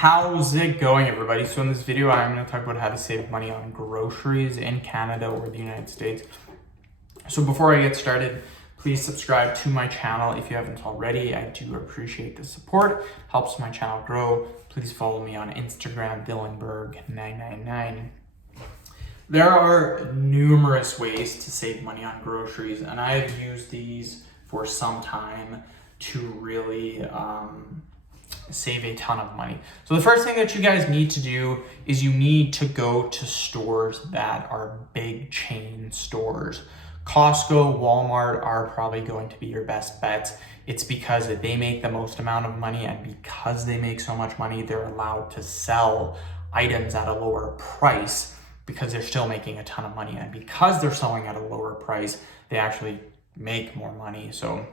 How's it going, everybody? So in this video, I'm going to talk about how to save money on groceries in Canada or the United States. So before I get started, please subscribe to my channel if you haven't already. I do appreciate the support. Helps my channel grow. Please follow me on Instagram, Dillenberg999. There are numerous ways to save money on groceries, and I've used these for some time to really save a ton of money. So the first thing that you guys need to do is you need to go to stores that are big chain stores. Costco, Walmart are probably going to be your best bets. It's because they make the most amount of money, and because they make so much money, they're allowed to sell items at a lower price because they're still making a ton of money. And because they're selling at a lower price, they actually make more money. So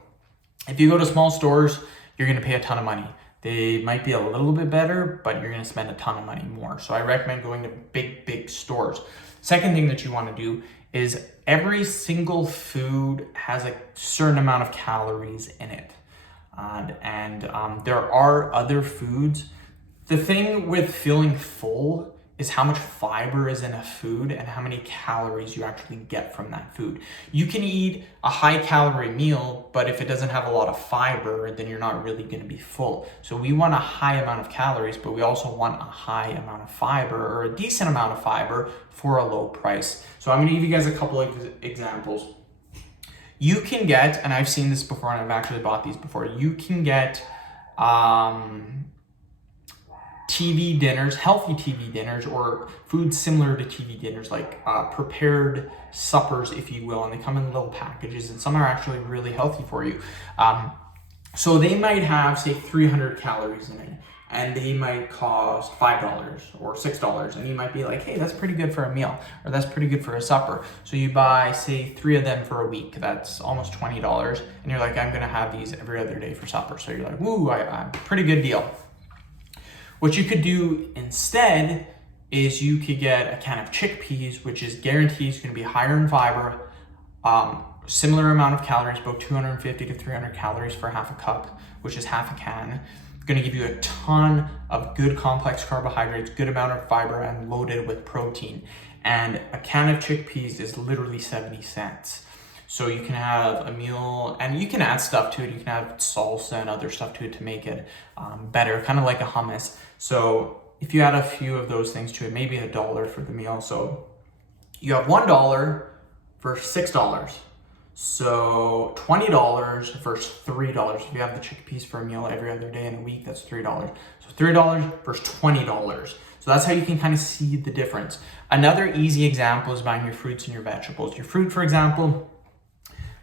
if you go to small stores, you're going to pay a ton of money. They might be a little bit better, but you're going to spend a ton of money more. So I recommend going to big stores. Second thing that you want to do is every single food has a certain amount of calories in it. And there are other foods. The thing with feeling full is how much fiber is in a food and how many calories you actually get from that food. You can eat a high calorie meal, but if it doesn't have a lot of fiber, then you're not really gonna be full. So we want a high amount of calories, but we also want a high amount of fiber or a decent amount of fiber for a low price. So I'm gonna give you guys a couple of examples. You can get, and I've seen this before and I've actually bought these before, you can get TV dinners, healthy TV dinners, or food similar to TV dinners, like prepared suppers, if you will, and they come in little packages, and some are actually really healthy for you. So they might have, say, 300 calories in it, and they might cost $5 or $6, and you might be like, hey, that's pretty good for a meal, or that's pretty good for a supper. So you buy, say, 3 of them for a week. That's almost $20, and you're like, I'm gonna have these every other day for supper. So you're like, woo, I pretty good deal. What you could do instead is you could get a can of chickpeas, which is guaranteed is going to be higher in fiber, similar amount of calories, about 250 to 300 calories for half a cup, which is half a can. Going to give you a ton of good complex carbohydrates, good amount of fiber, and loaded with protein. And a can of chickpeas is literally 70 cents. So you can have a meal, and you can add stuff to it. You can add salsa and other stuff to it to make it better, kind of like a hummus. So if you add a few of those things to it, maybe $1 for the meal. So you have $1 for $6. So $20 versus $3. If you have the chickpeas for a meal every other day in a week, that's $3. So $3 versus $20. So that's how you can kind of see the difference. Another easy example is buying your fruits and your vegetables. Your fruit, for example,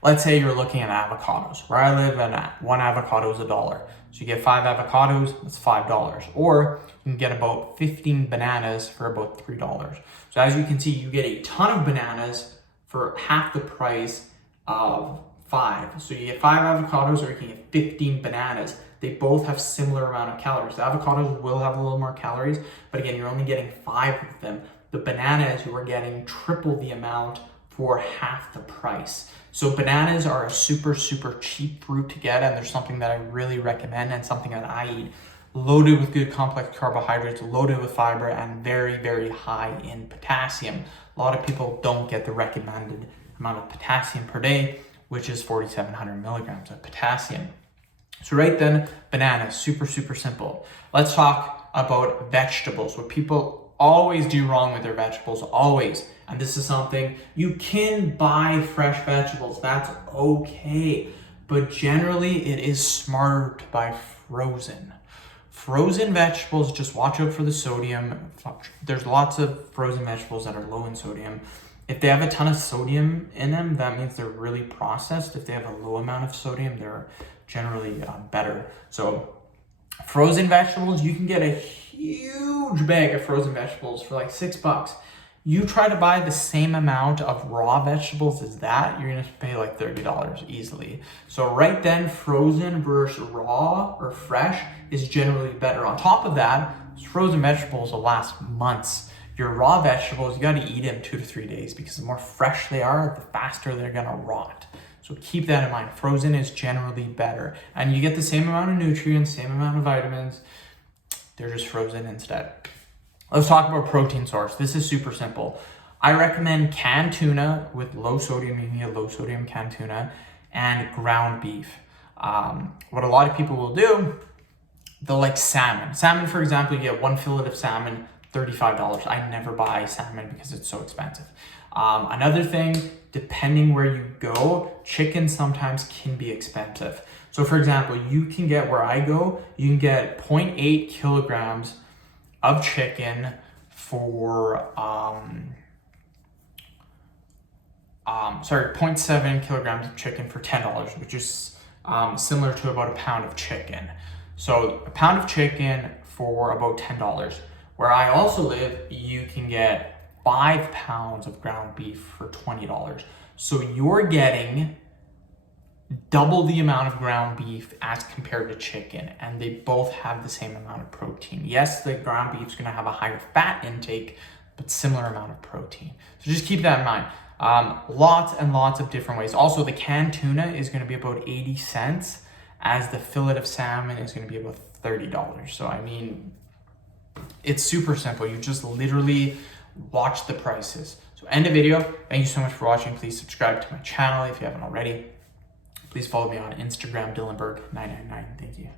let's say you're looking at avocados. Where I live, one avocado is $1. So you get 5 avocados, that's $5. Or you can get about 15 bananas for about $3. So as you can see, you get a ton of bananas for half the price of 5. So you get 5 avocados, or you can get 15 bananas. They both have similar amount of calories. The avocados will have a little more calories, but again, you're only getting 5 of them. The bananas, you are getting triple the amount for half the price. So bananas are a super cheap fruit to get, and they're something that I really recommend and something that I eat. Loaded with good complex carbohydrates, loaded with fiber, and very high in potassium. A lot of people don't get the recommended amount of potassium per day, which is 4,700 milligrams of potassium. So right then, bananas, super simple. Let's talk about vegetables. What people always do wrong with their vegetables, always. And this is something, you can buy fresh vegetables, that's okay. But generally it is smarter to buy frozen. Frozen vegetables, just watch out for the sodium. There's lots of frozen vegetables that are low in sodium. If they have a ton of sodium in them, that means they're really processed. If they have a low amount of sodium, they're generally better. So frozen vegetables, you can get a huge bag of frozen vegetables for like $6. You try to buy the same amount of raw vegetables as that, you're gonna pay like $30 easily. So right then, frozen versus raw or fresh is generally better. On top of that, frozen vegetables will last months. Your raw vegetables, you gotta eat them 2 to 3 days, because the more fresh they are, the faster they're gonna rot. So keep that in mind. Frozen is generally better. And you get the same amount of nutrients, same amount of vitamins. They're just frozen instead. Let's talk about protein source. This is super simple. I recommend canned tuna with low sodium. You can get low sodium canned tuna and ground beef. What a lot of people will do, they'll like salmon. Salmon, for example, you get one fillet of salmon, $35. I never buy salmon because it's so expensive. Another thing, depending where you go, chicken sometimes can be expensive. So for example, you can get, where I go, you can get 0.8 kilograms of chicken for, 0.7 kilograms of chicken for $10, which is similar to about a pound of chicken. So a pound of chicken for about $10. Where I also live, you can get 5 pounds of ground beef for $20. So you're getting double the amount of ground beef as compared to chicken, and they both have the same amount of protein. Yes, the ground beef is going to have a higher fat intake, but similar amount of protein. So just keep that in mind. Lots and lots of different ways. Also, the canned tuna is going to be about 80 cents, as the fillet of salmon is going to be about $30. So I mean, it's super simple. You just literally watch the prices. So end the video. Thank you so much for watching. Please subscribe to my channel if you haven't already. Please follow me on Instagram, Dylanberg999. Thank you.